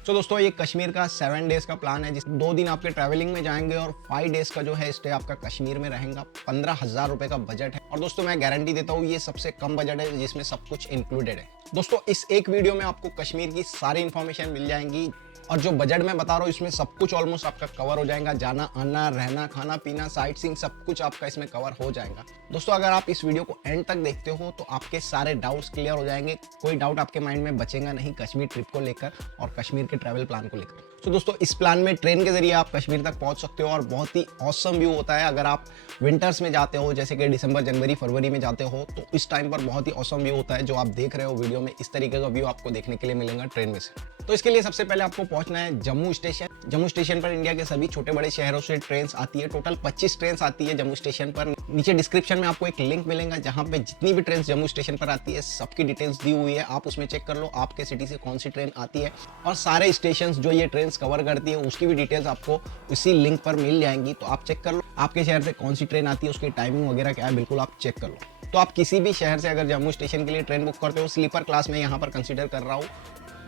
तो दोस्तों ये कश्मीर का 7 डेज का प्लान है, जिस 2 दिन आपके ट्रैवलिंग में जाएंगे और 5 डेज का जो है स्टे आपका कश्मीर में रहेगा। 15,000 रुपए का बजट है और दोस्तों मैं गारंटी देता हूँ ये सबसे कम बजट है जिसमें सब कुछ इंक्लूडेड है। दोस्तों इस एक वीडियो में आपको कश्मीर की सारी इन्फॉर्मेशन मिल जाएंगी और जो बजट मैं बता रहा हूँ इसमें सब कुछ ऑलमोस्ट आपका कवर हो जाएगा। जाना आना, रहना, खाना पीना, साइट सीइंग सब कुछ आपका इसमें कवर हो जाएगा। दोस्तों अगर आप इस वीडियो को एंड तक देखते हो तो आपके सारे डाउट्स क्लियर हो जाएंगे, कोई डाउट आपके माइंड में बचेगा नहीं कश्मीर ट्रिप को लेकर और कश्मीर के ट्रैवल प्लान को लेकर। तो दोस्तों इस प्लान में ट्रेन के जरिए आप कश्मीर तक पहुंच सकते हो और बहुत ही ऑसम व्यू होता है। अगर आप विंटर्स में जाते हो जैसे कि दिसंबर, जनवरी, फरवरी में जाते हो तो इस टाइम पर बहुत ही ऑसम व्यू होता है। जो आप देख रहे हो वीडियो में इस तरीके का व्यू आपको देखने के लिए मिलेगा ट्रेन में से। तो इसके लिए सबसे पहले आपको पहुंचना है जम्मू स्टेशन। जम्मू स्टेशन पर इंडिया के सभी छोटे बड़े शहरों से ट्रेन आती है। टोटल 25 ट्रेन आती है जम्मू स्टेशन पर। नीचे डिस्क्रिप्शन में आपको एक लिंक मिलेगा जहां पे जितनी भी ट्रेन जम्मू स्टेशन पर आती है सबकी डिटेल्स दी हुई है। आप उसमें चेक कर लो आपके सिटी से कौन सी ट्रेन आती है और सारे स्टेशन जो ये ट्रेन कवर करती है उसकी भी डिटेल्स आपको इसी लिंक पर मिल जाएंगी। तो आप चेक कर लो आपके शहर से कौन सी ट्रेन आती है, उसकी टाइमिंग वगैरह क्या है, बिल्कुल आप चेक कर लो। तो आप किसी भी शहर से अगर जम्मू स्टेशन के लिए ट्रेन बुक करते हो, स्लीपर क्लास में यहाँ पर कंसीडर कर रहा हूँ,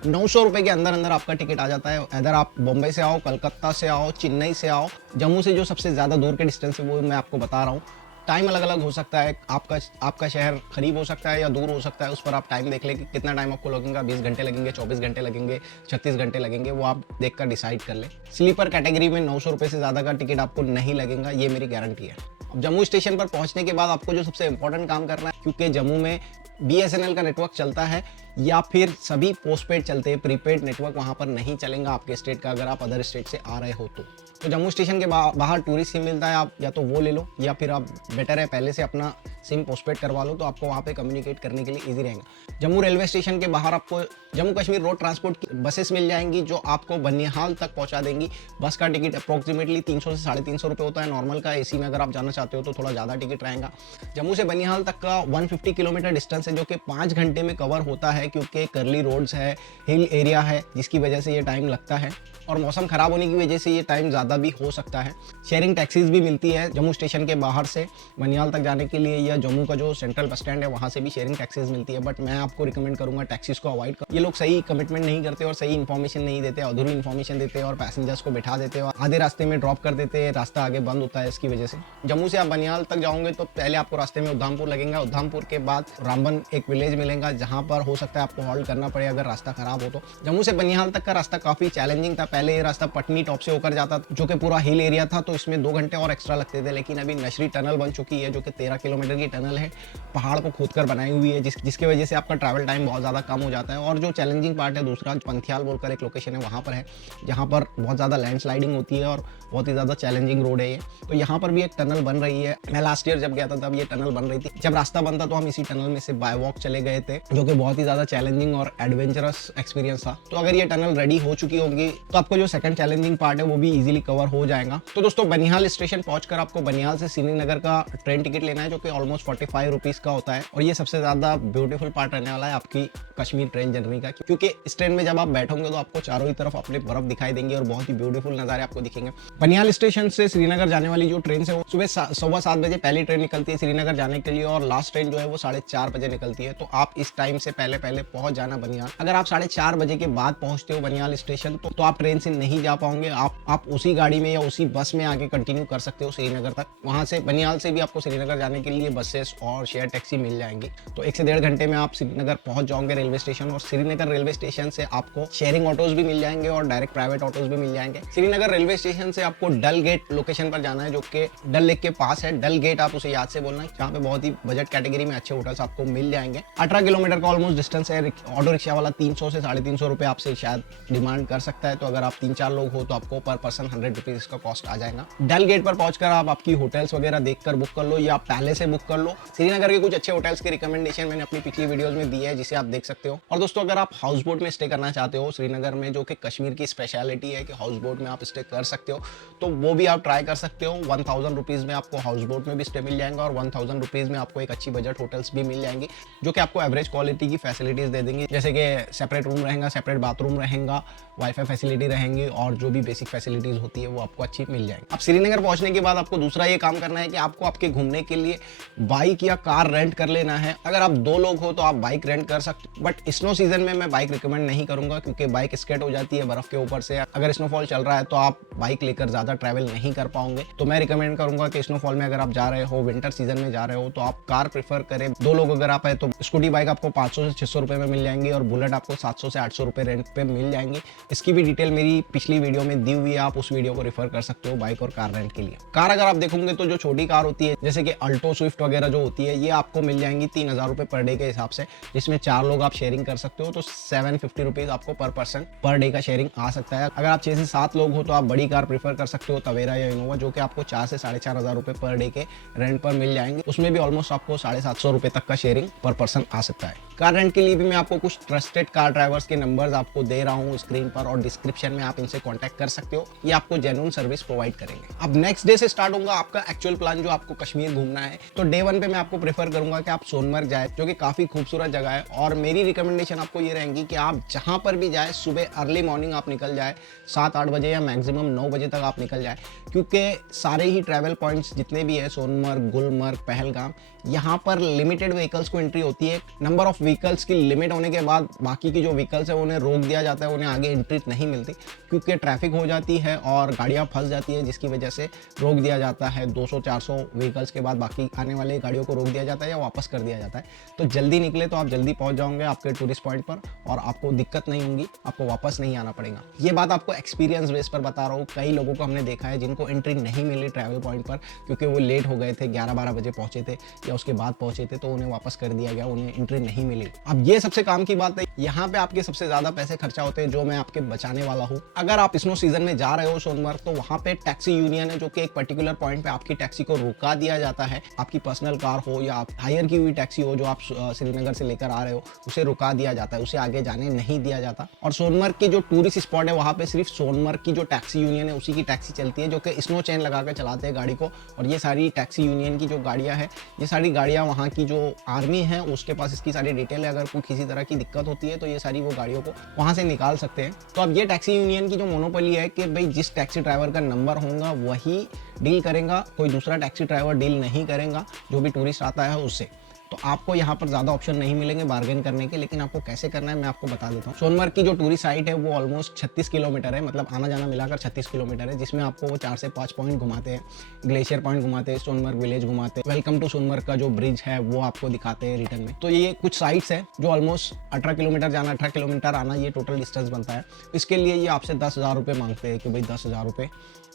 900 रुपए के अंदर अंदर आपका टिकट आ जाता है। अगर आप बॉम्बे से आओ, कलकत्ता से आओ, चेन्नई से आओ, जम्मू से जो सबसे ज़्यादा दूर के डिस्टेंस है वो मैं आपको बता रहा हूँ। टाइम अलग अलग हो सकता है, आपका शहर करीब हो सकता है या दूर हो सकता है, उस पर आप टाइम देख ले कि कितना टाइम आपको लगेगा। 20 घंटे लगेंगे, 24 घंटे लगेंगे, 36 घंटे लगेंगे, वो आप देखकर डिसाइड कर ले। स्लीपर कैटेगरी में 900 रुपये से ज़्यादा का टिकट आपको नहीं लगेगा, ये मेरी गारंटी है। अब जम्मू स्टेशन पर पहुंचने के बाद आपको जो सबसे इंपॉर्टेंट काम करना है, क्योंकि जम्मू में BSNL का नेटवर्क चलता है या फिर सभी पोस्टपेड चलते हैं, प्रीपेड नेटवर्क वहाँ पर नहीं चलेगा आपके स्टेट का अगर आप अदर स्टेट से आ रहे हो तो जम्मू स्टेशन के बाहर टूरिस्ट सिम मिलता है, आप या तो वो ले लो या फिर आप बेटर है पहले से अपना सिम पोस्टपेड करवा लो तो आपको वहाँ पे कम्युनिकेट करने के लिए ईजी रहेगा। जम्मू रेलवे स्टेशन के बाहर आपको जम्मू कश्मीर रोड ट्रांसपोर्ट की बसेस मिल जाएंगी जो आपको बनिहाल तक पहुँचा देंगी। बस का टिकट अप्रोक्सीमेटली 300 से 350 रुपये होता है नॉर्मल का। AC में अगर आप जाना चाहते हो तो थोड़ा ज़्यादा टिकट रहेगा। जम्मू से बनिहाल तक का 150 किलोमीटर डिस्टेंस है जो कि 5 घंटे में कवर होता है, क्योंकि करली रोड्स है, हिल एरिया है, जिसकी वजह से ये टाइम लगता है और मौसम खराब होने की वजह से ये टाइम ज़्यादा भी हो सकता है। शेयरिंग टैक्सीज भी मिलती है जम्मू स्टेशन के बाहर से बनिहाल तक जाने के लिए, या जम्मू का जो सेंट्रल बस स्टैंड है वहाँ से भी शेयरिंग टैक्सीज मिलती है। बट मैं आपको रिकमेंड करूँगा टैक्सीज को अवॉइड कर। ये लोग सही कमिटमेंट नहीं करते और सही इन्फॉर्मेशन नहीं देते, अधूरी इन्फॉर्मेशन देते हैं और पैसेंजर्स को बिठा देते हैं और आधे रास्ते में ड्रॉप कर देते हैं, रास्ता आगे बंद होता है इसकी वजह से। जम्मू से आप बनिहाल तक जाओगे तो पहले आपको रास्ते में उधमपुर लगेगा, उधमपुर के बाद रामबन एक विलेज मिलेगा जहाँ पर हो सकता है आपको हॉल्ट करना पड़े अगर रास्ता खराब हो तो। जम्मू से बनिहाल तक का रास्ता काफ़ी चैलेंजिंग था। पहले ये रास्ता पटनी टॉप से होकर जाता जो कि पूरा हिल एरिया था, तो इसमें 2 घंटे और एक्स्ट्रा लगते थे। लेकिन अभी नशरी टनल बन चुकी है जो कि 13 किलोमीटर की टनल है, पहाड़ को खोदकर बनाई हुई है, जिसकी वजह से आपका ट्रैवल टाइम बहुत ज़्यादा कम हो जाता है। और जो चैलेंजिंग पार्ट है दूसरा, पंथियाल बोलकर एक लोकेशन है वहाँ पर है जहाँ पर बहुत ज़्यादा लैंडस्लाइडिंग होती है और बहुत ही ज़्यादा चैलेंजिंग रोड है ये। तो यहाँ पर भी एक टनल बन रही है। मैं लास्ट ईयर जब गया था तब ये टनल बन रही थी। जब रास्ता बनता तो हम इसी टनल में से बाय वॉक चले गए थे, जो कि बहुत ही ज़्यादा चैलेंजिंग और एडवेंचरस एक्सपीरियंस था। तो अगर ये टनल रेडी हो चुकी होगी तो आपको जो सेकंड चैलेंजिंग पार्ट है वो भी इजीली कवर हो जाएगा। तो दोस्तों बनिहाल स्टेशन पहुंचकर आपको बनिहाल से श्रीनगर का ट्रेन टिकट लेना है जो कि ऑलमोस्ट 45 रुपीज़ का होता है। और ये सबसे ज़्यादा ब्यूटीफुल पार्ट रहने वाला है आपकी कश्मीर ट्रेन जर्नी का, क्योंकि इस ट्रेन में जब आप बैठोगे तो आपको चारों ही तरफ अपने बर्फ दिखाई देंगे और बहुत ही ब्यूटीफुल नज़ारे आपको दिखेंगे। बनिहाल स्टेशन से श्रीनगर जाने वाली जो ट्रेन है वो सुबह 7:15 बजे पहली ट्रेन निकलती है श्रीनगर जाने के लिए और लास्ट ट्रेन जो है वो 4:30 बजे निकलती है। तो आप इस टाइम से पहले पहुंच जाना बनिहाल। अगर आप 4:30 बजे के बाद पहुंचते हो बनिहाल स्टेशन तो आप ट्रेन से नहीं जा पाओगे। आप उसी गाड़ी में या उसी बस में आके कंटिन्यू कर सकते हो श्रीनगर तक। वहां से बनिहाल से भी आपको श्रीनगर जाने के लिए बसेस और शेयर टैक्सी मिल जाएंगी। तो 1 से 1.5 घंटे में आप श्रीनगर पहुंच जाओगे रेलवे स्टेशन। और श्रीनगर रेलवे स्टेशन से आपको शेयरिंग ऑटोज भी मिल जाएंगे और डायरेक्ट प्राइवेट ऑटोज भी मिल जाएंगे। श्रीनगर रेलवे स्टेशन से आपको डल गेट लोकेशन पर जाना है जो कि डल लेक के पास है। डल गेट आप उसे याद से बोलना, जहाँ पे बहुत ही बजट कैटेगरी में अच्छे होटल्स आपको मिल जाएंगे। 18 किलोमीटर का ऑलमोस्ट डिस्टेंस है। ऑटो रिक्शा वाला 300 से 350 रुपये आपसे शायद डिमांड कर सकता है। तो अगर आप 3-4 लोग हो तो आपको पर पर्सन 100 रुपीज़ का कॉस्ट आ जाएगा। डल गेट पर पहुंचकर आप आपकी होटल्स वगैरह देखकर बुक कर लो या पहले से बुक कर लो। श्रीनगर के कुछ अच्छे होटल्स के रिकमेंडेशन मैंने अपनी पिछली वीडियोस में दी है जिसे आप देख सकते हो। और दोस्तों अगर आप हाउस बोट में स्टे करना चाहते हो श्रीनगर में, जो कि कश्मीर की स्पेशलिटी है कि हाउस बोट में आप स्टे कर सकते हो, तो वो भी आप ट्राई कर सकते हो। 1000 रुपीज़ में आपको हाउस बोट में भी स्टे मिल जाएगा और 1000 रुपीज़ में आपको एक अच्छी बजट होटल्स भी मिल जाएंगी जो कि आपको एवरेज क्वालिटी की फैसिलिटीज़ दे देंगी, जैसे कि सेपरेट रूम रहेगा, सेपरेट बाथरूम रहेगा, वाईफाई फैसिलिटी रहेंगी और जो भी बेसिक फैसिलिटीज होती है वो आपको अच्छी मिल जाएंगी। अब श्रीनगर पहुंचने के बाद आपको दूसरा ये काम करना है कि आपको आपके घूमने के लिए बाइक या कार रेंट कर लेना है। अगर आप 2 लोग हो तो आप बाइक रेंट कर सकते हो, बट स्नो सीजन में मैं बाइक रिकमेंड नहीं करूंगा क्योंकि बाइक स्केट हो जाती है बर्फ के ऊपर से। अगर स्नोफॉल चल रहा है तो आप बाइक लेकर ज्यादा ट्रैवल नहीं कर पाओगे। तो मैं रिकमेंड करूंगा कि स्नोफॉल में अगर आप जा रहे हो, विंटर सीजन में जा रहे हो, तो आप कार प्रेफर करें। 2 लोग अगर आप है तो स्कूटी बाइक आपको 500 से 600 रुपए में मिल जाएंगी और बुलेट आपको 700 से 800 रुपए रेंट पे मिल जाएंगी। इसकी भी डिटेल मेरी पिछली वीडियो में दी हुई है, आप उस वीडियो को रेफर कर सकते हो बाइक और कार रेंट के लिए। कार अगर आप देखोगे तो जो छोटी कार होती है जैसे कि अल्टो, स्विफ्ट वगैरह जो होती है, ये आपको मिल जाएंगी 3000 रुपए पर डे के हिसाब से, जिसमें 4 लोग आप शेयरिंग कर सकते हो। तो 750 रुपीज आपको पर पर्सन पर डे का शेयरिंग आ सकता है। अगर आप 6 से 7 लोग हो तो आप बड़ी कार प्रेफर कर सकते हो, तवेरा या इनोवा, जो कि आपको 4 से 4500 रुपए पर डे के रेंट पर मिल जाएंगे। उसमें भी ऑलमोस्ट आपको 750 रुपए तक का शेयरिंग पर पर्सन आ सकता है। कार रेंट के लिए भी मैं आपको कुछ ट्रस्टेड कार ड्राइवर्स के नंबर्स आपको दे रहा हूँ स्क्रीन पर, और डिस्क्रिप्शन में आप इनसे कांटेक्ट कर सकते हो। ये आपको जेन्युइन सर्विस प्रोवाइड करेंगे। अब नेक्स्ट डे से स्टार्ट होगा आपका एक्चुअल प्लान, जो आपको कश्मीर घूमना है। तो डे 1 पे मैं आपको प्रेफर करूंगा कि आप सोनमर्ग जाए, जो कि काफी खूबसूरत जगह है। और मेरी रिकमेंडेशन आपको ये रहेगी कि आप जहां पर भी जाए सुबह अर्ली मॉर्निंग आप निकल जाए, 7-8 बजे या मैक्सिमम 9 बजे तक आप निकल जाए, क्योंकि सारे ही ट्रैवल पॉइंट्स जितने भी है, सोनमर्ग, गुलमर्ग, पहलगाम, यहाँ पर लिमिटेड व्हीकल्स को एंट्री होती है। नंबर ऑफ व्हीकल्स की लिमिट होने के बाद बाकी की जो व्हीकल्स है उन्हें रोक दिया जाता है, उन्हें आगे एंट्री नहीं मिलती क्योंकि ट्रैफिक हो जाती है और गाड़ियाँ फंस जाती है, जिसकी वजह से रोक दिया जाता है। 200-400 व्हीकल्स के बाद बाकी आने वाले गाड़ियों को रोक दिया जाता है या वापस कर दिया जाता है। तो जल्दी निकले तो आप जल्दी पहुंच जाओगे आपके टूरिस्ट पॉइंट पर और आपको दिक्कत नहीं होगी, आपको वापस नहीं आना पड़ेगा। ये बात आपको एक्सपीरियंस बेस पर बता रहा हूँ। कई लोगों को हमने देखा है जिनको एंट्री नहीं मिली ट्रैवल पॉइंट पर क्योंकि वो लेट हो गए थे, 11-12 बजे पहुंचे थे या उसके बाद पहुंचे थे, तो उन्हें वापस कर दिया गया, उन्हें एंट्री नहीं मिली। अब ये सबसे काम की बात है, यहाँ पे आपके सबसे ज्यादा पैसे खर्चा होते हैं, जो मैं आपके बचाने वाला हूँ। अगर आप स्नो सीजन में जा रहे हो सोनमर्ग, तो वहाँ पे टैक्सी यूनियन है, जो कि एक पर्टिकुलर पॉइंट पे आपकी टैक्सी को रुका दिया जाता है। आपकी पर्सनल कार हो या आप हायर की हुई टैक्सी हो जो आप श्रीनगर से लेकर आ रहे हो, उसे रुका दिया जाता है, उसे आगे जाने नहीं दिया जाता। और सोनमर्ग के जो टूरिस्ट स्पॉट है वहाँ पे सिर्फ सोनमर्ग की जो टैक्सी यूनियन है उसी की टैक्सी चलती है, जो कि स्नो चेन लगा कर चलाते हैं गाड़ी को। और ये सारी टैक्सी यूनियन की जो गाड़ियाँ हैं, ये सारी गाड़ियाँ वहाँ की जो आर्मी है उसके पास इसकी सारी डिटेल है। अगर कोई किसी तरह की दिक्कत होती है तो ये सारी वो गाड़ियों को वहाँ से निकाल सकते हैं। तो अब ये टैक्सी यूनियन की जो मोनोपोली है कि भाई जिस टैक्सी ड्राइवर का नंबर होगा वही डील करेगा, कोई दूसरा टैक्सी ड्राइवर डील नहीं करेगा जो भी टूरिस्ट आता है उससे। तो आपको यहाँ पर ज़्यादा ऑप्शन नहीं मिलेंगे बार्गेन करने के, लेकिन आपको कैसे करना है मैं आपको बता देता हूँ। सोनमर्ग की जो टूरिस्ट साइट है वो ऑलमोस्ट 36 किलोमीटर है, मतलब आना जाना मिलाकर 36 किलोमीटर है, जिसमें आपको वो 4 से 5 पॉइंट घुमाते हैं। ग्लेशियर पॉइंट घुमाते हैं, सोनमर्ग विलेज घुमाते हैं, वेलकम टू सोनमर्ग का जो ब्रिज है वो आपको दिखाते हैं रिटर्न में। तो ये कुछ साइट्स है जो ऑलमोस्ट 18 किलोमीटर जाना, 18 किलोमीटर आना, ये टोटल डिस्टेंस बनता है। इसके लिए ये आपसे 10,000 रुपये मांगते हैं कि भाई 10,000 रुपये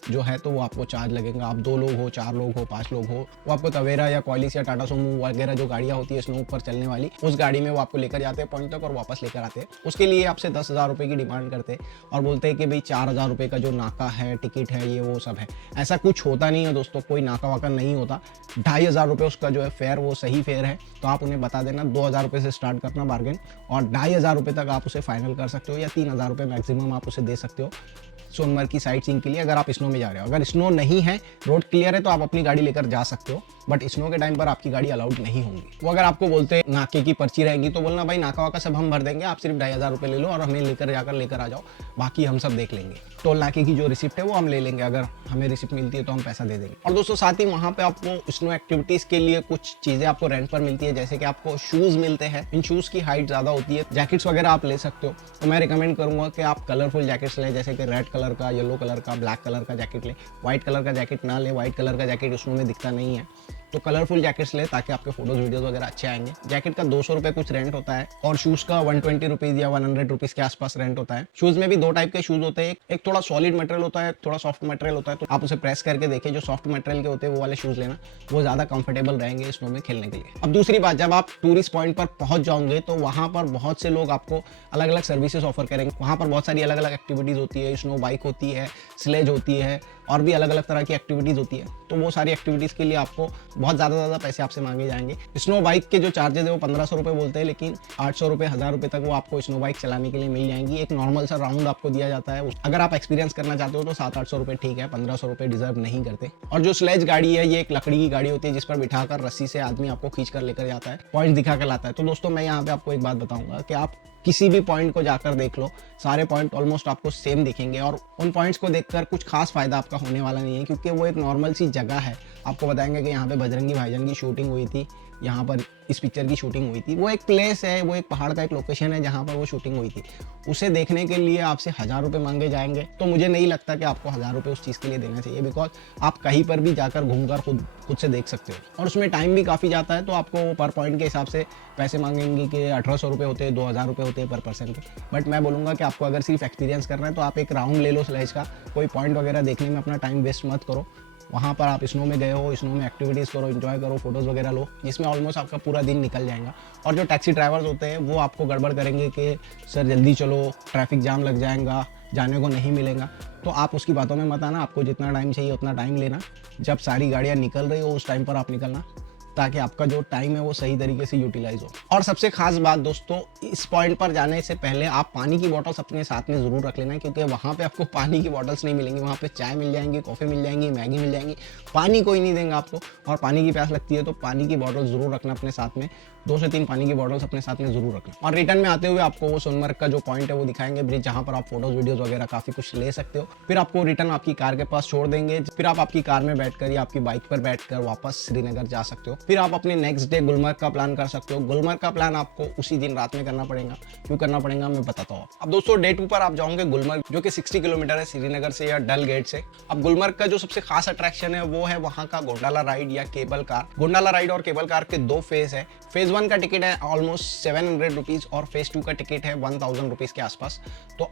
जो है तो वो आपको चार्ज लगेगा। आप 2 लोग हो, 4 लोग हो, 5 लोग हो, वो आपको तवेरा या क्वालिस या टाटा सुमो वगैरह जो गाड़ियाँ होती है स्नो पर चलने वाली, उस गाड़ी में वो आपको लेकर जाते हैं पॉइंट तक और वापस लेकर आते हैं। उसके लिए आपसे 10,000 रुपये की डिमांड करते हैं और बोलते हैं कि भाई 4,000 रुपये का जो नाका है, टिकट है, ये वो सब है। ऐसा कुछ होता नहीं है दोस्तों, कोई नाका वाका नहीं होता। 2,500 रुपये उसका जो है फेयर, वो सही फेयर है। तो आप उन्हें बता देना 2,000 रुपये से स्टार्ट करना बार्गेन, और 2,500 रुपये तक आप उसे फाइनल कर सकते हो या 3,000 रुपये मैक्सिमम आप उसे दे सकते हो सोनमर्ग की साइट सीइंग के लिए, अगर आप स्नो में जा रहे हो। अगर स्नो नहीं है, रोड क्लियर है, तो आप अपनी गाड़ी लेकर जा सकते हो, बट स्नो के टाइम पर आपकी गाड़ी अलाउड नहीं होगी। वो अगर आपको बोलते हैं नाके की पर्ची रहेगी तो बोलना भाई नाका वाका सब हम भर देंगे, आप सिर्फ 2,500 रुपये ले लो और हमें लेकर आ जाओ, बाकी हम सब देख लेंगे। टोल नाके की जो रिसिप्ट है वो हम ले लेंगे, अगर हमें रिसिप्ट मिलती है तो हम पैसा दे देंगे। और दोस्तों साथ ही वहाँ पे आपको स्नो एक्टिविटीज़ के लिए कुछ चीज़ें आपको रेंट पर मिलती है, जैसे कि आपको शूज़ मिलते हैं। इन शूज़ की हाइट ज़्यादा होती है, जैकेट्स वगैरह आप ले सकते हो। तो मैं रिकमेंड करूँगा कि आप कलरफुल जैकेट्स लें, जैसे कि रेड कलर का, येलो कलर का, ब्लैक कलर का जैकेट लें। व्हाइट कलर का जैकेट ना ले, व्हाइट कलर का जैकेट स्नो में दिखता नहीं है। तो कलरफुल जैकेट्स ले ताकि आपके फोटोज वीडियोस वगैरह अच्छे आएंगे। जैकेट का 200 रुपये कुछ रेंट होता है और शूज़ का 120 रुपीज़ या 100 रुपीज़ के आसपास रेंट होता है। शूज़ में भी 2 टाइप के शूज़ होते हैं, एक थोड़ा सॉलिड मटेरियल होता है, थोड़ा सॉफ्ट मटेरियल होता है। तो आप उसे प्रेस करके देखिए, जो सॉफ्ट मटेरियल के होते हैं वो वाले शूज़ लेना, वो ज़्यादा कंफर्टेबल रहेंगे स्नो में खेलने के लिए। अब दूसरी बात, जब आप टूरिस्ट पॉइंट पर पहुंच जाओगे तो वहाँ पर बहुत से लोग आपको अलग अलग सर्विसेज ऑफर करेंगे। वहाँ पर बहुत सारी अलग अलग एक्टिविटीज़ होती है, स्नो बाइक होती है, स्लेज होती है, और भी अलग अलग तरह की एक्टिविटीज़ होती है। तो वो सारी एक्टिविटीज़ के लिए आपको बहुत ज़्यादा पैसे आपसे मांगे जाएंगे। स्नो बाइक के जो चार्जेस है वो 1,500 रुपये बोलते हैं, लेकिन 800 रुपये, 1,000 रुपये तक वो आपको स्नो बाइक चलाने के लिए मिल जाएंगी। एक नॉर्मल सा राउंड आपको दिया जाता है। अगर आप एक्सपीरियंस करना चाहते हो तो 700-800 रुपये ठीक है, 1,500 रुपये डिजर्व नहीं करते। और जो स्लेज गाड़ी है, ये एक लकड़ी की गाड़ी होती है जिस पर बिठाकर रस्सी से आदमी आपको खींच कर लेकर जाता है, पॉइंट दिखा कर लाता है। तो दोस्तों मैं यहाँ पे आपको एक बात बताऊंगा कि आप किसी भी पॉइंट को जाकर देख लो, सारे पॉइंट ऑलमोस्ट आपको सेम दिखेंगे और उन पॉइंट्स को देखकर कुछ खास फायदा आपका होने वाला नहीं है, क्योंकि वो एक नॉर्मल सी जगह है। आपको बताएंगे कि यहाँ पे बजरंगी भाईजान की शूटिंग हुई थी, यहाँ पर इस पिक्चर की शूटिंग हुई थी। वो एक प्लेस है, वो एक पहाड़ का एक लोकेशन है जहाँ पर वो शूटिंग हुई थी। उसे देखने के लिए आपसे 1000 रुपये मांगे जाएंगे, तो मुझे नहीं लगता कि आपको 1000 रुपये उस चीज़ के लिए देना चाहिए, बिकॉज आप कहीं पर भी जाकर घूमकर खुद से देख सकते हो। और उसमें टाइम भी काफ़ी जाता है, तो आपको पर पॉइंट के हिसाब से पैसे मांगेंगे कि 1800 रुपये होते हैं, 2000 रुपये होते हैं पर पर्सन के। बट मैं बोलूँगा कि आपको अगर सिर्फ एक्सपीरियंस करना है तो आप एक राउंड ले लो स्लेज का, कोई पॉइंट वगैरह देखने में अपना टाइम वेस्ट मत करो। वहाँ पर आप स्नो में गए हो, स्नो में एक्टिविटीज़ करो, एंजॉय करो, फोटोज़ वगैरह लो, जिसमें ऑलमोस्ट आपका पूरा दिन निकल जाएगा। और जो टैक्सी ड्राइवर्स होते हैं वो आपको गड़बड़ करेंगे कि सर जल्दी चलो, ट्रैफिक जाम लग जाएगा, जाने को नहीं मिलेगा, तो आप उसकी बातों में मत आना। आपको जितना टाइम चाहिए उतना टाइम लेना, जब सारी गाड़ियाँ निकल रही हो उस टाइम पर आप निकलना, ताकि आपका जो टाइम है वो सही तरीके से यूटिलाइज हो। और सबसे खास बात दोस्तों, इस पॉइंट पर जाने से पहले आप पानी की बॉटल्स अपने साथ में ज़रूर रख लेना, क्योंकि वहाँ पे आपको पानी की बॉटल्स नहीं मिलेंगी। वहाँ पे चाय मिल जाएंगी, कॉफ़ी मिल जाएंगी, मैगी मिल जाएंगी, पानी कोई नहीं देंगे आपको। और पानी की प्यास लगती है तो पानी की बॉटल ज़रूर रखना अपने साथ में, 2 से 3 पानी की बॉटल्स अपने साथ में ज़रूर रखना। और रिटर्न में आते हुए आपको वो सोनमर्ग का जो पॉइंट है वो दिखाएंगे, ब्रिज, जहाँ पर आप फोटोज़ वीडियोज़ वगैरह काफ़ी कुछ ले सकते हो। फिर आपको रिटर्न आपकी कार के पास छोड़ देंगे, फिर आप आपकी कार में बैठकर या आपकी बाइक पर बैठकर वापस श्रीनगर जा सकते हो। फिर आप अपने नेक्स्ट डे गुलमर्ग का प्लान कर सकते हो। गुलमर्ग का प्लान आपको उसी दिन रात में करना पड़ेगा। क्यों करना पड़ेगा मैं बताता हूँ। अब दोस्तों डे 2 पर आप जाओगे गुलमर्ग, जो कि 60 किलोमीटर है श्रीनगर से या डल गेट से। अब गुलमर्ग का जो सबसे खास अट्रैक्शन है वो है वहाँ का गोंडाला राइड या केबल कार। गोंडाला राइड और केबल कार के 2 फेज है। फेज 1 का टिकट है ऑलमोस्ट 700 रुपीज़ और फेज 2 का टिकट है 1000 रुपीज़ के आसपास। तो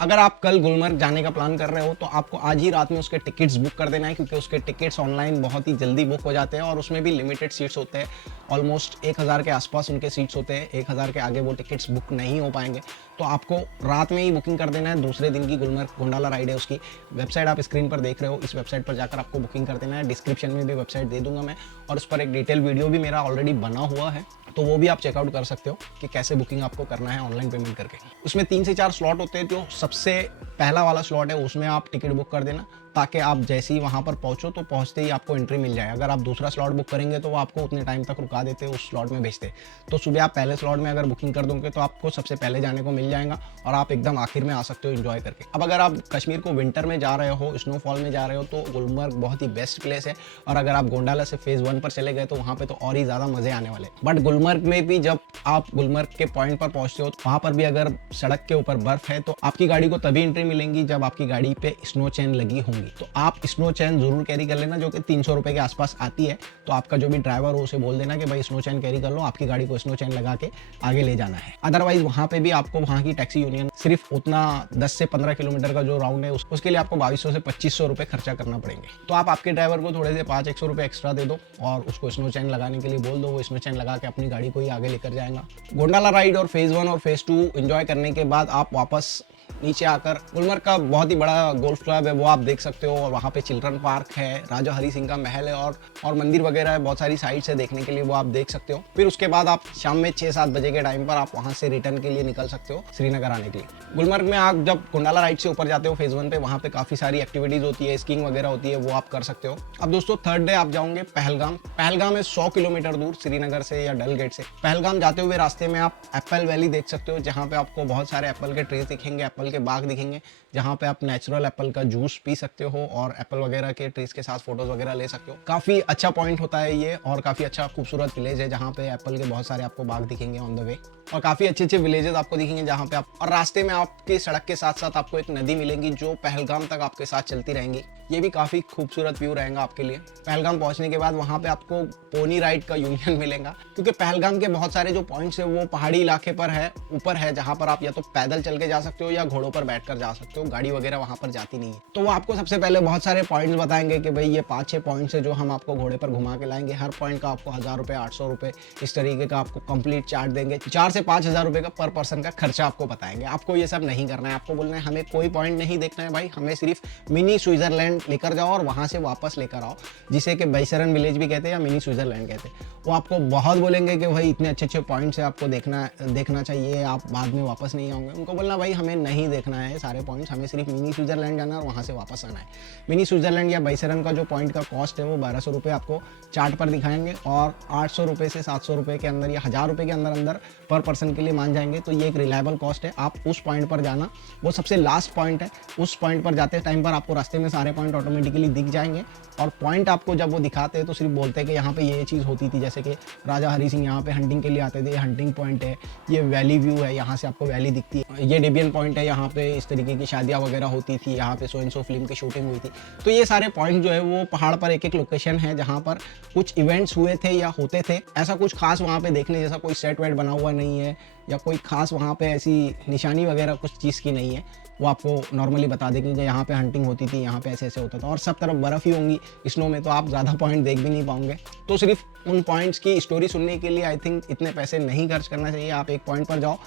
अगर आप कल गुलमर्ग जाने का प्लान कर रहे हो तो आपको आज ही रात में उसके टिकट्स बुक कर देना है, क्योंकि उसके टिकट्स ऑनलाइन बहुत ही जल्दी बुक हो जाते हैं और उसमें भी लिमिटेड सीट्स होते हैं। ऑलमोस्ट 1000 के आसपास उनके सीट्स होते हैं, 1000 के आगे वो टिकट्स बुक नहीं हो पाएंगे। तो आपको रात में ही बुकिंग कर देना है। दूसरे दिन की गुलमर्ग गोंडाला राइड है, उसकी वेबसाइट आप स्क्रीन पर देख रहे हो, इस वेबसाइट पर जाकर आपको बुकिंग कर देना है। डिस्क्रिप्शन में भी वेबसाइट दे दूंगा मैं, और उस पर एक डिटेल वीडियो भी मेरा ऑलरेडी बना हुआ है, तो वो भी आप चेकआउट कर सकते हो कि कैसे बुकिंग आपको करना है ऑनलाइन पेमेंट करके। उसमें 3 से 4 स्लॉट होते हैं। जो सबसे पहला वाला स्लॉट है उसमें आप टिकट बुक कर देना, ताकि आप जैसे ही वहाँ पर पहुँचो तो पहुँचते ही आपको एंट्री मिल जाए। अगर आप दूसरा स्लॉट बुक करेंगे तो वो आपको उतने टाइम तक रुका देते, उस स्लॉट में भेजते। तो सुबह आप पहले स्लॉट में अगर बुकिंग कर दोगे तो आपको सबसे पहले जाने को मिल जाएगा और आप एकदम आखिर में आ सकते हो एंजॉय करके। अब अगर आप कश्मीर को विंटर में जा रहे हो, स्नोफॉल में जा रहे हो, तो गुलमर्ग बहुत ही बेस्ट प्लेस है। और अगर आप गोंडाला से फेज 1 पर चले गए तो वहाँ पे तो और ही ज़्यादा मज़े आने वाले। बट गुलमर्ग में भी जब आप गुलमर्ग के पॉइंट पर पहुँचते हो वहाँ पर भी अगर सड़क के ऊपर बर्फ़ है तो आपकी गाड़ी को तभी एंट्री मिलेंगी जब आपकी गाड़ी पे स्नो चेन लगी होंगी। तो आप स्नो चैन जरूर कैरी कर लेना, जो कि 300 रुपये के आसपास आती है। तो आपका जो भी ड्राइवर हो उसे बोल देना कि भाई स्नो चैन कैरी कर लो, आपकी गाड़ी को स्नो चैन लगा के आगे ले जाना है। अदरवाइज वहाँ पे भी आपको वहाँ की टैक्सी यूनियन सिर्फ उतना 10 से 15 किलोमीटर का जो राउंड है उसके लिए आपको 2200 से 2500 रुपये खर्चा करना पड़ेंगे। तो आप आपके ड्राइवर को थोड़े से 500-100 रुपये एक्स्ट्रा दे दो और उसको स्नो चैन लगाने के लिए बोल दो, वो स्नो चैन लगा के अपनी गाड़ी को ही आगे लेकर जाएगा। गोंडाला राइड और फेज 1 और फेज 2 एंजॉय करने के बाद आप वापस नीचे आकर गुलमर्ग का बहुत ही बड़ा गोल्फ क्लब है वो आप देख सकते हो, और वहाँ पे चिल्ड्रन पार्क है, राजा हरी सिंह का महल है और मंदिर वगैरह है, बहुत सारी साइट्स है देखने के लिए, वो आप देख सकते हो। फिर उसके बाद आप शाम में 6-7 बजे के टाइम पर आप वहाँ से रिटर्न के लिए निकल सकते हो श्रीनगर आने के लिए। गुलमर्ग में आप जब गोंडाला राइड से ऊपर जाते हो फेज 1 पे, वहाँ पे काफ़ी सारी एक्टिविटीज़ होती है, स्कीइंग वगैरह होती है, वो आप कर सकते हो। अब दोस्तों थर्ड डे आप जाओगे पहलगाम। पहलगाम है 100 किलोमीटर दूर श्रीनगर से या डल गेट से। पहलगाम जाते हुए रास्ते में आप एप्पल वैली देख सकते हो, जहाँ पे आपको बहुत सारे एप्पल के ट्रीज दिखेंगे, एप्पल के बाग दिखेंगे, जहाँ पे आप नेचुरल एप्पल का जूस पी सकते हो और एप्पल वगैरह के ट्रीज के साथ फोटोज वगैरह ले सकते हो। काफ़ी अच्छा पॉइंट होता है ये, और काफ़ी अच्छा खूबसूरत विलेज है जहाँ पे एप्पल के बहुत सारे आपको बाग दिखेंगे ऑन द वे, और काफ़ी अच्छे अच्छे विलेजेस आपको दिखेंगे जहाँ पे आप, और रास्ते में आपकी सड़क के साथ साथ आपको एक नदी मिलेगी जो पहलगाम तक आपके साथ चलती रहेंगी। ये भी काफ़ी खूबसूरत व्यू रहेगा आपके लिए। पहलगाम पहुँचने के बाद वहाँ पे आपको पोनी राइड का यूनियन मिलेगा, क्योंकि पहलगाम के बहुत सारे जो पॉइंट्स है वो पहाड़ी इलाके पर है, ऊपर है, जहाँ पर आप या तो पैदल चल के जा सकते हो या घोड़ों पर बैठकर जा सकते हो, गाड़ी वगैरह वहाँ पर जाती नहीं है। तो वो आपको सबसे पहले बहुत सारे पॉइंट्स बताएंगे कि भाई ये 5-6 पॉइंट्स है जो हम आपको घोड़े पर घुमा के लाएंगे। हर पॉइंट का आपको 1000 रुपये 800 रुपये इस तरीके का आपको कंप्लीट चार्ट देंगे। 4 से 5000 रुपये का पर पर्सन का खर्चा आपको बताएंगे। आपको ये सब नहीं करना है, आपको बोलना है हमें कोई पॉइंट नहीं देखना है भाई, हमें सिर्फ मिनी स्विट्जरलैंड लेकर जाओ और वहाँ से वापस लेकर आओ, जिसे कि बैसरन विलेज भी कहते हैं या मिनी स्विट्जरलैंड कहते हैं। वो आपको बहुत बोलेंगे कि भाई इतने अच्छे अच्छे पॉइंट्स है, आपको देखना चाहिए, आप बाद में वापस नहीं आओगे। उनको बोलना भाई हमें नहीं देखना है सारे पॉइंट्स, हमें सिर्फ मिनी स्विट्जरलैंड जाना है और वहाँ से वापस आना है। मिनी स्विट्जरलैंड या बाइसेरन का जो पॉइंट का कॉस्ट है वो 1200 रुपये आपको चार्ट पर दिखाएंगे, और 800 रुपये से 700 रुपये के अंदर या 1000 रुपये के अंदर पर पर्सन के लिए मान जाएंगे। तो ये एक रिलायबल कॉस्ट है, आप उस पॉइंट पर जाना, वो सबसे लास्ट पॉइंट है। उस पॉइंट पर जाते टाइम पर आपको रास्ते में सारे पॉइंट ऑटोमेटिकली दिख जाएंगे, और पॉइंट आपको जब वो दिखाते हैं तो सिर्फ बोलते हैं कि यहाँ पे ये चीज़ होती थी, जैसे कि राजा हरी सिंह यहाँ पे हंटिंग के लिए आते थे, हंटिंग पॉइंट है, ये वैली व्यू है, यहाँ से आपको वैली दिखती है, ये डेबियन पॉइंट है, यहाँ पे इस तरीके की शादियाँ वगैरह होती थी, यहाँ पे सो एंड सो फिल्म की शूटिंग हुई थी। तो ये सारे पॉइंट जो है वो पहाड़ पर एक एक लोकेशन है जहाँ पर कुछ इवेंट्स हुए थे या होते थे। ऐसा कुछ खास वहाँ पे देखने जैसा कोई सेट वेट बना हुआ नहीं है, या कोई खास वहाँ पे ऐसी निशानी वगैरह कुछ चीज़ की नहीं है। वो आपको नॉर्मली बता देंगे कि यहाँ पे हंटिंग होती थी, यहाँ पे ऐसे ऐसे होता था, और सब तरफ बर्फ़ ही होंगी स्नो में, तो आप ज़्यादा पॉइंट देख भी नहीं पाओगे। तो सिर्फ उन पॉइंट्स की स्टोरी सुनने के लिए आई थिंक इतने पैसे नहीं खर्च करना चाहिए। आप एक पॉइंट पर जाओ,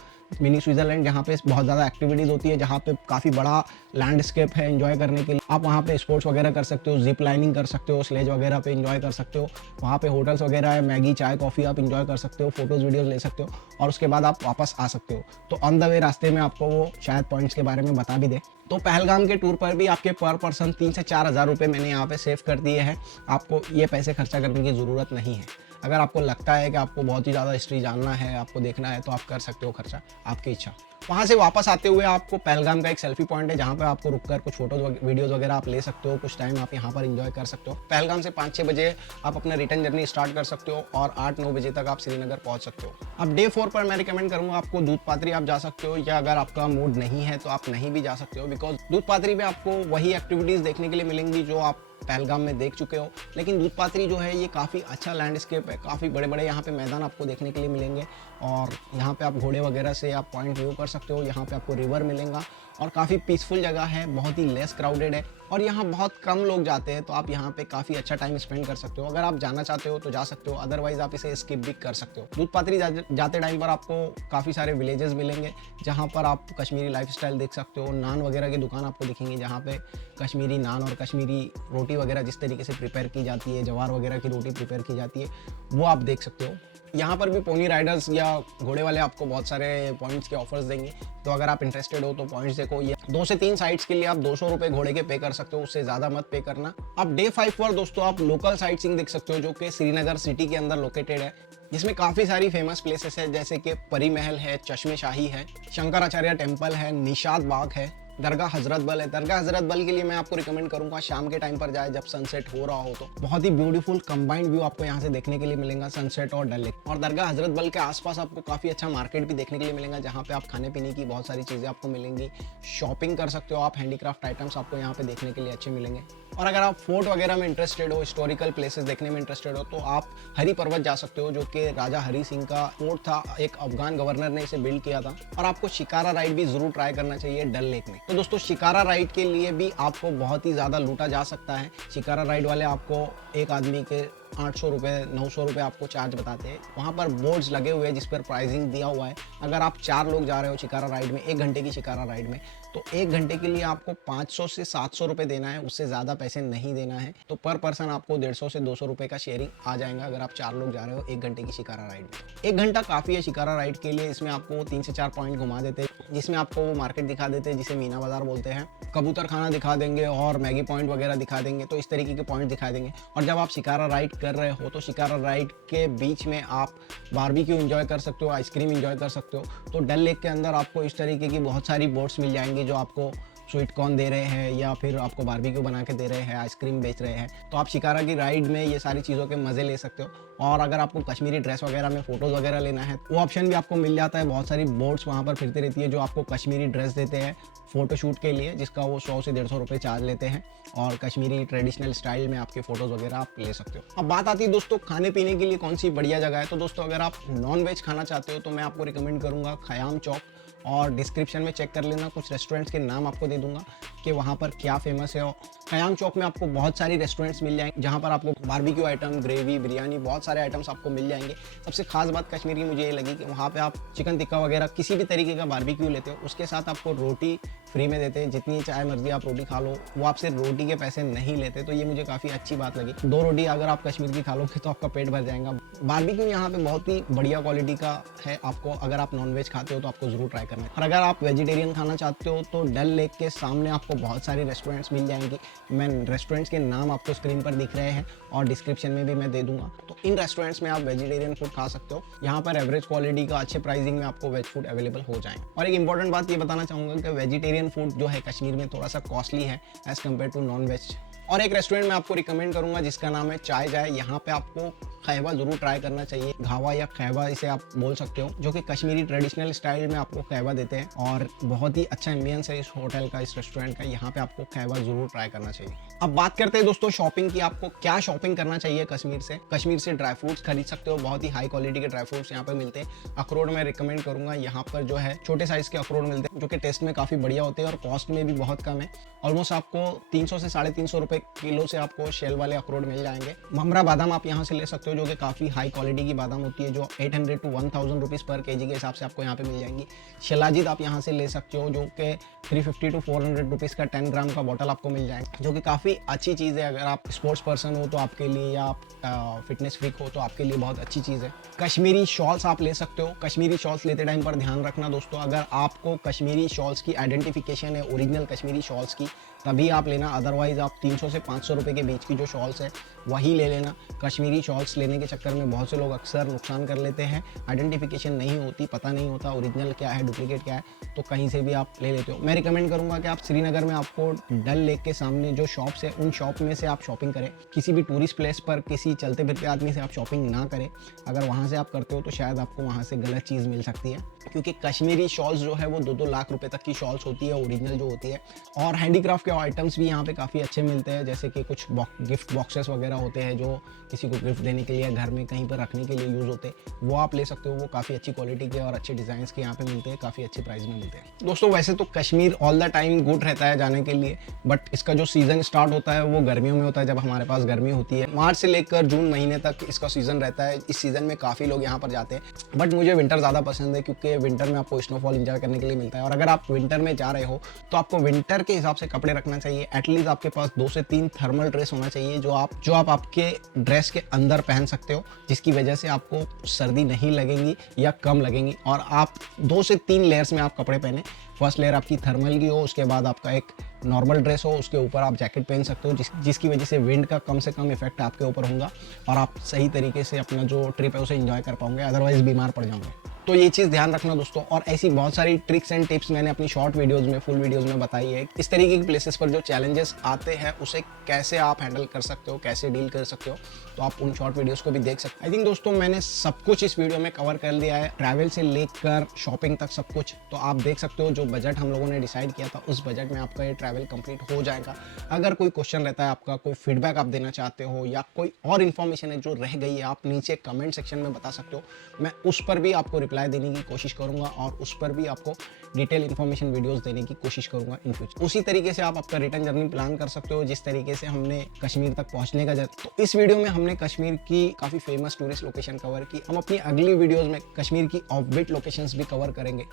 मिनी स्विट्जरलैंड, जहाँ पे बहुत ज़्यादा एक्टिविटीज़ होती है, जहाँ पे काफ़ी बड़ा लैंडस्केप है एंजॉय करने के लिए। आप वहाँ पे स्पोर्ट्स वगैरह कर सकते हो, जिप लाइनिंग कर सकते हो, स्लेज वगैरह पे एंजॉय कर सकते हो। वहाँ पे होटल्स वगैरह है, मैगी चाय कॉफ़ी आप एंजॉय कर सकते हो, फोटोज़ वीडियोज़ ले सकते हो, और उसके बाद आप वापस आ सकते हो। तो ऑन द वे रास्ते में आपको वो शायद पॉइंट्स के बारे में बता भी दे। तो पहलगाम के टूर पर भी आपके पर पर्सन 3 से 4 हज़ार रुपये मैंने यहाँ पे सेव कर दिए हैं। आपको ये पैसे खर्चा करने की ज़रूरत नहीं है। अगर आपको लगता है कि आपको बहुत ही ज़्यादा हिस्ट्री जानना है, आपको देखना है, तो आप कर सकते हो खर्चा, आपकी इच्छा। वहाँ से वापस आते हुए आपको पहलगाम का एक सेल्फी पॉइंट है, जहाँ पे आपको रुककर कुछ फोटोज वीडियोज़ वगैरह आप ले सकते हो, कुछ टाइम आप यहाँ पर एंजॉय कर सकते हो। पहलगाम से 5-6 बजे आप अपना रिटर्न जर्नी स्टार्ट कर सकते हो, और 8-9 बजे तक आप श्रीनगर पहुँच सकते हो। अब डे 4 पर मैं रिकमेंड करूँगा आपको दूध पाथरी आप जा सकते हो, या अगर आपका मूड नहीं है तो आप नहीं भी जा सकते हो, बिकॉज दूध पाथरी में आपको वही एक्टिविटीज़ देखने के लिए मिलेंगी जो आप पहलगाम में देख चुके हो। लेकिन दूध पाथरी जो है ये काफ़ी अच्छा लैंडस्केप है, काफ़ी बड़े बड़े यहाँ पे मैदान आपको देखने के लिए मिलेंगे, और यहाँ पे आप घोड़े वगैरह से आप पॉइंट व्यू कर सकते हो। यहाँ पे आपको रिवर मिलेगा, और काफ़ी पीसफुल जगह है, बहुत ही लेस क्राउडेड है, और यहाँ बहुत कम लोग जाते हैं, तो आप यहाँ पे काफ़ी अच्छा टाइम स्पेंड कर सकते हो। अगर आप जाना चाहते हो तो जा सकते हो, अदरवाइज आप इसे स्किप भी कर सकते हो। दूध पाथरी जाते टाइम पर आपको काफ़ी सारे विलेजेस मिलेंगे, जहाँ पर आप कश्मीरी लाइफस्टाइल देख सकते हो। नान वगैरह की दुकान आपको दिखेंगी, जहाँ पे कश्मीरी नान और कश्मीरी रोटी वगैरह जिस तरीके से प्रिपेयर की जाती है, जवार वगैरह की रोटी प्रिपेयर की जाती है, वो आप देख सकते हो। यहाँ पर भी पोनी राइडर्स या घोड़े वाले आपको बहुत सारे पॉइंट्स के ऑफर्स देंगे, तो अगर आप इंटरेस्टेड हो तो पॉइंट्स देखो। ये 2 से 3 साइट्स के लिए आप 200 रुपये घोड़े के पे कर सकते हो, उससे ज़्यादा मत पे करना। अब डे 5 पर दोस्तों आप लोकल साइट सीइंग देख सकते हो, जो कि श्रीनगर सिटी के अंदर लोकेटेड है, जिसमें काफ़ी सारी फेमस प्लेसेस है, जैसे कि परी महल है, चश्मे शाही है, शंकराचार्य टेम्पल है, निशात बाग है, दरगाह हजरत बल है। दरगाह हजरत बल के लिए मैं आपको रिकमेंड करूंगा शाम के टाइम पर जाए, जब सनसेट हो रहा हो, तो बहुत ही ब्यूटीफुल कंबाइंड व्यू आपको यहाँ से देखने के लिए मिलेगा, सनसेट और डल लेक। और दरगाह हजरत बल के आसपास आपको काफ़ी अच्छा मार्केट भी देखने के लिए मिलेगा, जहाँ पे आप खाने पीने की बहुत सारी चीज़ें आपको मिलेंगी, शॉपिंग कर सकते हो आप, हैंडीक्राफ्ट आइटम्स आपको यहाँ पे देखने के लिए अच्छे मिलेंगे। और अगर आप फोर्ट वगैरह में इंटरेस्टेड हो, हिस्टोरिकल प्लेसेस देखने में इंटरेस्टेड हो, तो आप हरी पर्वत जा सकते हो, जो कि राजा हरी सिंह का फोर्ट था, एक अफगान गवर्नर ने इसे बिल्ड किया था। और आपको शिकारा राइड भी जरूर ट्राई करना चाहिए डल लेक में। तो दोस्तों शिकारा राइड के लिए भी आपको बहुत ही ज़्यादा लूटा जा सकता है। शिकारा राइड वाले आपको एक आदमी के 800 रुपये 900 रुपये आपको चार्ज बताते हैं। वहाँ पर बोर्ड्स लगे हुए हैं जिस पर प्राइसिंग दिया हुआ है। अगर आप 4 लोग जा रहे हो शिकारा राइड में, 1 घंटे की शिकारा राइड में, तो 1 घंटे के लिए आपको 500 से 700 रुपये देना है, उससे ज़्यादा पैसे नहीं देना है। तो पर पर्सन आपको 150 से 200 रुपये का शेयरिंग आ जाएगा, अगर आप 4 लोग जा रहे हो 1 घंटे की शिकारा राइड में। 1 घंटा काफ़ी है शिकारा राइड के लिए। इसमें आपको 3 से 4 पॉइंट घुमा देते हैं, जिसमें आपको वो मार्केट दिखा देते हैं जिसे मीना बाजार बोलते हैं, कबूतर खाना दिखा देंगे और मैगी पॉइंट वगैरह दिखा देंगे। तो इस तरीके के पॉइंट दिखा देंगे। और जब आप शिकारा राइड कर रहे हो तो शिकारा राइड के बीच में आप बारबेक्यू एंजॉय कर सकते हो, आइसक्रीम एंजॉय कर सकते हो। तो डल लेक के अंदर आपको इस तरीके की बहुत सारी बोट्स मिल जाएंगी, जो आपको स्वीट कॉर्न दे रहे हैं या फिर आपको बारबेक्यू बना के दे रहे हैं, आइसक्रीम बेच रहे हैं। तो आप शिकारा की राइड में ये सारी चीज़ों के मज़े ले सकते हो। और अगर आपको कश्मीरी ड्रेस वगैरह में फ़ोटोज़ वगैरह लेना है, वो ऑप्शन भी आपको मिल जाता है। बहुत सारी बोट्स वहाँ पर फिरती रहती है जो आपको कश्मीरी ड्रेस देते हैं फ़ोटोशूट के लिए, जिसका वो 100 से 150 रुपये चार्ज लेते हैं, और कश्मीरी ट्रेडिशनल स्टाइल में आपके फ़ोटोज़ वगैरह आप ले सकते हो। अब बात आती है दोस्तों खाने पीने के लिए कौन सी बढ़िया जगह है। तो दोस्तों अगर आप नॉन वेज खाना चाहते हो तो मैं आपको रिकमेंड करूँगा खयाम चौक, और डिस्क्रिप्शन में चेक कर लेना, कुछ रेस्टोरेंट्स के नाम आपको दे दूंगा कि वहाँ पर क्या फेमस है कयाम चौक में आपको बहुत सारी रेस्टोरेंट्स मिल जाएंगे जहाँ पर आपको बारबेक्यू आइटम, ग्रेवी, बिरयानी, बहुत सारे आइटम्स आपको मिल जाएंगे। सबसे खास बात कश्मीर की मुझे ये लगी कि वहाँ पे आप चिकन टिक्का वगैरह किसी भी तरीके का बारबेक्यू लेते हो, उसके साथ आपको रोटी फ्री में देते हैं। जितनी चाहे मर्जी आप रोटी खा लो, वो आपसे रोटी के पैसे नहीं लेते, तो ये मुझे काफ़ी अच्छी बात लगी। 2 रोटी अगर आप कश्मीर की खा लोगे तो आपका पेट भर जाएगा। बारबेक्यू यहाँ पे बहुत ही बढ़िया क्वालिटी का है। आपको अगर आप नॉनवेज खाते हो तो आपको ज़रूर ट्राई करना है। और अगर आप वेजिटेरियन खाना चाहते हो तो डल लेक के सामने आपको बहुत सारी रेस्टोरेंट्स मिल जाएंगी। मैं रेस्टोरेंट्स के नाम आपको स्क्रीन पर दिख रहे हैं और डिस्क्रिप्शन में भी मैं दे दूंगा। तो इन रेस्टोरेंट्स में आप वेजिटेरियन फूड खा सकते हो। यहाँ पर एवरेज क्वालिटी का अच्छे प्राइसिंग में आपको वेज फूड अवेलेबल हो जाए। और एक इंपॉर्टेंट बात ये बताना चाहूँगा कि वेजिटेरियन फूड जो है कश्मीर में थोड़ा सा कॉस्टली है as compared to non veg. और एक रेस्टोरेंट मैं आपको रिकमेंड करूंगा जिसका नाम है चाय जाए। यहाँ पे आपको खैबा जरूर ट्राई करना चाहिए। घावा या खैबा इसे आप बोल सकते हो, जो कि कश्मीरी ट्रेडिशनल स्टाइल में आपको खैबा देते हैं और बहुत ही अच्छा एम्बियंस है इस होटल का, इस रेस्टोरेंट का। यहाँ पे आपको खैबा जरूर ट्राई करना चाहिए। अब बात करते हैं दोस्तों शॉपिंग की। आपको क्या शॉपिंग करना चाहिए कश्मीर से? कश्मीर से ड्राई फ्रूट्स खरीद सकते हो। बहुत ही हाई क्वालिटी के ड्राई फ्रूट्स यहाँ पे मिलते हैं। अखरोट मैं रिकमेंड करूंगा। यहाँ पर जो है छोटे साइज के अखरोट मिलते हैं जो कि टेस्ट में काफी बढ़िया होते हैं और कॉस्ट में भी बहुत कम है। ऑलमोस्ट आपको 300 से 350 रुपए किलो से आपको शेल वाले अखरोट मिल जाएंगे। ममरा बादाम आप यहाँ से ले सकते हो जो कि काफ़ी हाई क्वालिटी की बादाम होती है, जो 800 to 1000 रुपीज़ पर केजी के हिसाब से आपको यहाँ पे मिल जाएंगी। शिलाजीत आप यहाँ से ले सकते हो जो कि 350 to 400 रुपीज़ का 10 ग्राम का बॉटल आपको मिल जाएगा, जो कि काफ़ी अच्छी चीज़ है। अगर आप स्पोर्ट्स पर्सन हो तो आपके लिए, या आप फिटनेस फ्रीक हो तो आपके लिए बहुत अच्छी चीज़ है। कश्मीरी शॉल्स आप ले सकते हो। कश्मीरी शॉल्स लेते टाइम पर ध्यान रखना दोस्तों, अगर आपको कश्मीरी शॉल्स की आइडेंटिफिकेशन है ओरिजिनल कश्मीरी शॉल्स की, तभी आप लेना। अदरवाइज आप 300 से 500 रुपए के बीच की जो शॉल्स है वही ले लेना। कश्मीरी शॉल्स लेने के चक्कर में बहुत से लोग अक्सर नुकसान कर लेते हैं। आइडेंटिफिकेशन नहीं होती, पता नहीं होता ओरिजिनल क्या है डुप्लीकेट क्या है, तो कहीं से भी आप ले लेते हो। मैं रिकमेंड करूंगा कि आप श्रीनगर में आपको डल लेक के सामने जो शॉप्स है उन शॉप में से आप शॉपिंग करें। किसी भी टूरिस्ट प्लेस पर किसी चलते फिरते आदमी से आप शॉपिंग ना करें। अगर वहाँ से आप करते हो तो शायद आपको वहाँ से गलत चीज़ मिल सकती है, क्योंकि कश्मीरी शॉल्स जो है वो 2-2 लाख रुपए तक की शॉल्स होती है ओरिजिनल जो होती है। और हैंडीक्राफ्ट के आइटम्स भी यहाँ पे काफ़ी अच्छे मिलते हैं, जैसे कि कुछ गिफ्ट बॉक्सेस वगैरह होते हैं जो किसी को गिफ्ट देने के लिए, घर में कहीं पर रखने के लिए यूज़ होते हैं, वो आप ले सकते हो। वो काफ़ी अच्छी क्वालिटी के और अच्छे डिज़ाइन के यहाँ पे मिलते हैं, काफ़ी अच्छी प्राइस में मिलते हैं। दोस्तों वैसे तो Kashmir all the time good रहता है जाने के लिए, बट इसका जो सीज़न स्टार्ट होता है वो गर्मियों में होता है, जब हमारे पास गर्मी होती है। मार्च से लेकर जून महीने तक इसका सीज़न रहता है। इस सीज़न में काफ़ी लोग यहाँ पर जाते हैं, बट मुझे विंटर ज़्यादा पसंद है क्योंकि विंटर में आपको स्नोफॉल इंजॉय करने के लिए मिलता है। और अगर आप विंटर में जा रहे हो तो आपको विंटर के हिसाब से कपड़े रखना चाहिए। एटलीस्ट आपके पास 2 से 3 थर्मल ड्रेस होना चाहिए जो आप आपके ड्रेस के अंदर पहन सकते हो, जिसकी वजह से आपको सर्दी नहीं लगेंगी या कम लगेंगी। और आप 2 से 3 लेयर्स में आप कपड़े पहने। फर्स्ट लेयर आपकी थर्मल की हो, उसके बाद आपका एक नॉर्मल ड्रेस हो, उसके ऊपर आप जैकेट पहन सकते हो, जिसकी वजह से विंड का कम से कम इफेक्ट आपके ऊपर होगा और आप सही तरीके से अपना जो ट्रिप है उसे एंजॉय कर पाओगे, अदरवाइज बीमार पड़ जाओगे। तो ये चीज़ ध्यान रखना दोस्तों। और ऐसी बहुत सारी ट्रिक्स एंड टिप्स मैंने अपनी शॉर्ट वीडियोस में, फुल वीडियोस में बताई है। इस तरीके की प्लेसेस पर जो चैलेंजेस आते हैं उसे कैसे आप हैंडल कर सकते हो, कैसे डील कर सकते हो, तो आप उन शॉर्ट वीडियोस को भी देख सकते हो। आई थिंक दोस्तों मैंने सब कुछ इस वीडियो में कवर कर लिया है, ट्रैवल से लेकर शॉपिंग तक सब कुछ। तो आप देख सकते हो जो बजट हम लोगों ने डिसाइड किया था उस बजट में आपका ये ट्रैवल कंप्लीट हो जाएगा। अगर कोई क्वेश्चन रहता है आपका, कोई फीडबैक आप देना चाहते हो या कोई और इन्फॉर्मेशन है जो रह गई है, आप नीचे कमेंट सेक्शन में बता सकते हो। मैं उस पर भी आपको रिप्लाई देने की कोशिश करूंगा और उस पर भी आपको डिटेल इन्फॉर्मेशन वीडियोस देने की कोशिश करूंगा इन फ्यूचर। उसी तरीके से आप आपका रिटर्न जर्नी प्लान कर सकते हो जिस तरीके से हमने कश्मीर तक पहुंचने का। तो इस वीडियो में हमने कश्मीर की काफ़ी फेमस टूरिस्ट लोकेशन कवर की। हम अपनी अगली वीडियोज़ में कश्मीर की ऑफ बीट लोकेशंस भी कवर करेंगे।